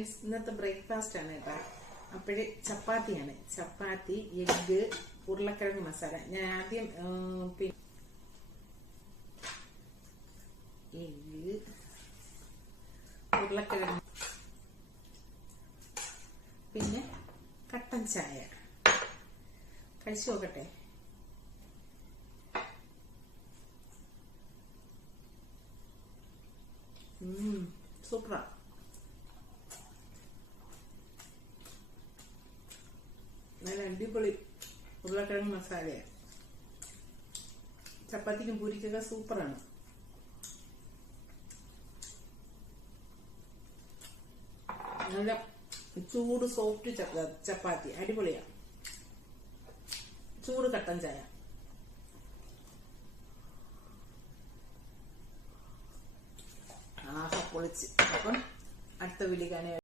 Friends, ഇന്നത്തെ breakfast ആണ് കേട്ടോ. അപ്പോഴേ ചപ്പാത്തിയാണ്. ചപ്പാത്തി, എഗ്ഗ്, ഉരുളക്കിഴങ്ങ് മസാല. ഞാൻ ആദ്യം എഗ്ഗ്, ഉരുളക്കിഴങ്ങ്, പിന്നെ കട്ടൻ ചായ കഴിച്ചു നോക്കട്ടെ. സൂപ്പറാ. നല്ല അടിപൊളി ഉരുളക്കിഴങ്ങ് മസാലയാണ്. ചപ്പാത്തിക്കും പൂരിക്കൊക്കെ സൂപ്പറാണ്. നല്ല ചൂട് സോഫ്റ്റ് ചപ്പാത്തി അടിപൊളിയാണ്. ചൂട് കട്ടൻ ചായ. ആഹാ, പൊളിച്ച്. അപ്പം അടുത്ത വീഡിയോ കാണാൻ